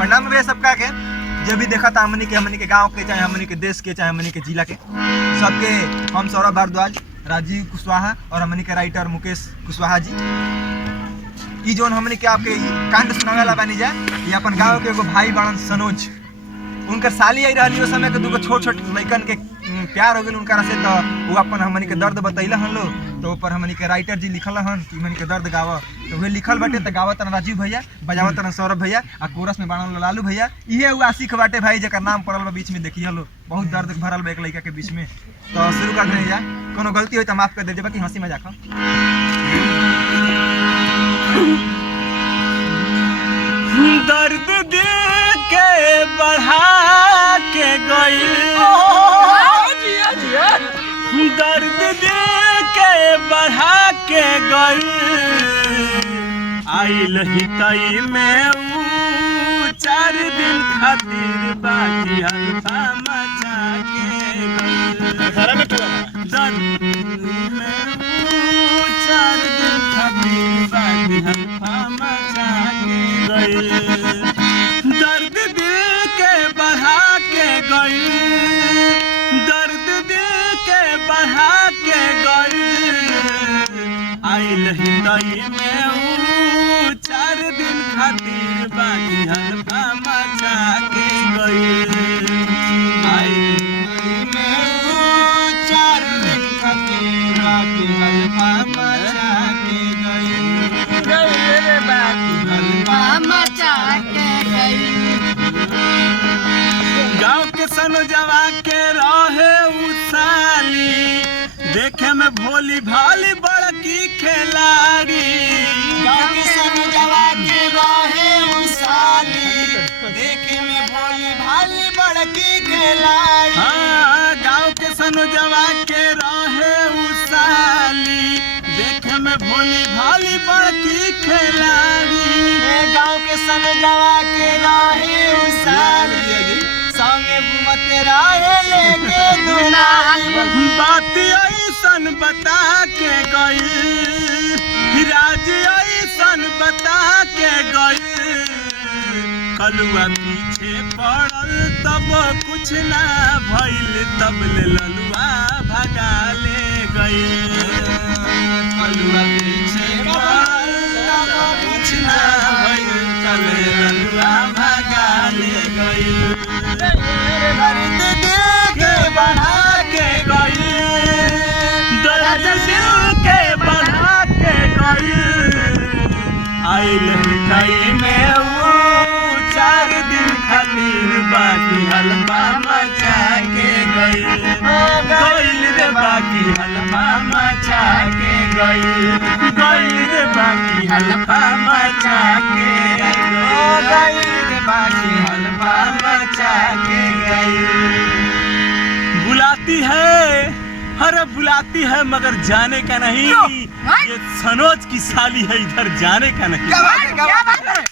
प्रणाम भैया सबका के जब भी देखा था हमनी के गांव के चाहे हमनी के देश के चाहे हमनी के जिला के सबके हम सौरभ भारद्वाज, राजीव कुशवाहा और हमनी के राइटर मुकेश कुशवाहा जी ई जोन हमनी के आपके कांड सुनावे वाला बानी जाए। ये अपन गांव के एगो भाई बाड़न सनोज, उनकर साली आई रही उस समय के दूगो छोट छोट लड़कन के प्यार हो गए उनका से, तो वो अपन हमनी के दर्द बतैल हन लो, तो ऊपर हमनी के राइटर जी लिखल हन कि हमनी के दर्द गाव, तो वे लिखल बाटे तो गावत राजीव भैया, बजावत सौरभ भैया आ कोरस में बाणन लालू भैया। इहे वो आशिक बाटे भाई जकर नाम पड़ल बा बीच में, देखिए लो बहुत दर्द भरल बा एक लड़का के बीच में। तो शुरू कर दे जा, कोनो गलती हो तो माफ कर दे, बाकी हंसी मजाक दर्द दिल के बढ़ा के गई, दर्द दिल के बढ़ा के गई, आइल हितई में 4 दिन खातिर बाकी हल्का मचा के गई, दर्द में 4 दिन खातिर बाकी हल्का मचा के गई, दर्द दिल के बढ़ा के गई, दर्द दिल के बढ़ा के गई, आइल हितई में 4 दिन खातिर बाकी हल्का मचा के गई, आइल में 4 दिन खातिर बाकी हल्का मचा के गई, बाकी हल्का मचा के गई। गाँव के सनोजवा के रहे उसाली, देखे में भोली भाली बड़की खिलाड़ी, गाँव के सनोजवा के रहे उसाली, देखे में भोली भाली बड़की खिलाड़ी। हाँ, गाँव के सनोजवा के रहे उसाली, देखे में भोली भाली बड़की खिलाड़ी, गाँव के सनोजवा के रहे उसाली, संगे घूमत रहे लेके दुलाली। बात ऐसन बता के गई, राज ऐसन बता के गई, कलुआ पीछे पड़ल तब कुछ ना भइल, तब ले ललुआ भगा ले गई, कलुआ पीछे पड़ल तब कुछ ना भइल, तब ले ललुआ भगा ले गई, दर्द दिल के बढ़ा के गई, दर्द दिल के बढ़ा के गई, आइल हितई में 4 दिन खातिर बाकी हल्का मचा के गई, गइल रे बाकी हल्का मचा के गई, गइल रे बाकी हल्का मचा के गई, बाकी हल्का मचा के गई। बुलाती है, अरे बुलाती है मगर जाने का नहीं, ये सनोज की साली है, इधर जाने का नहीं। क्या बात है?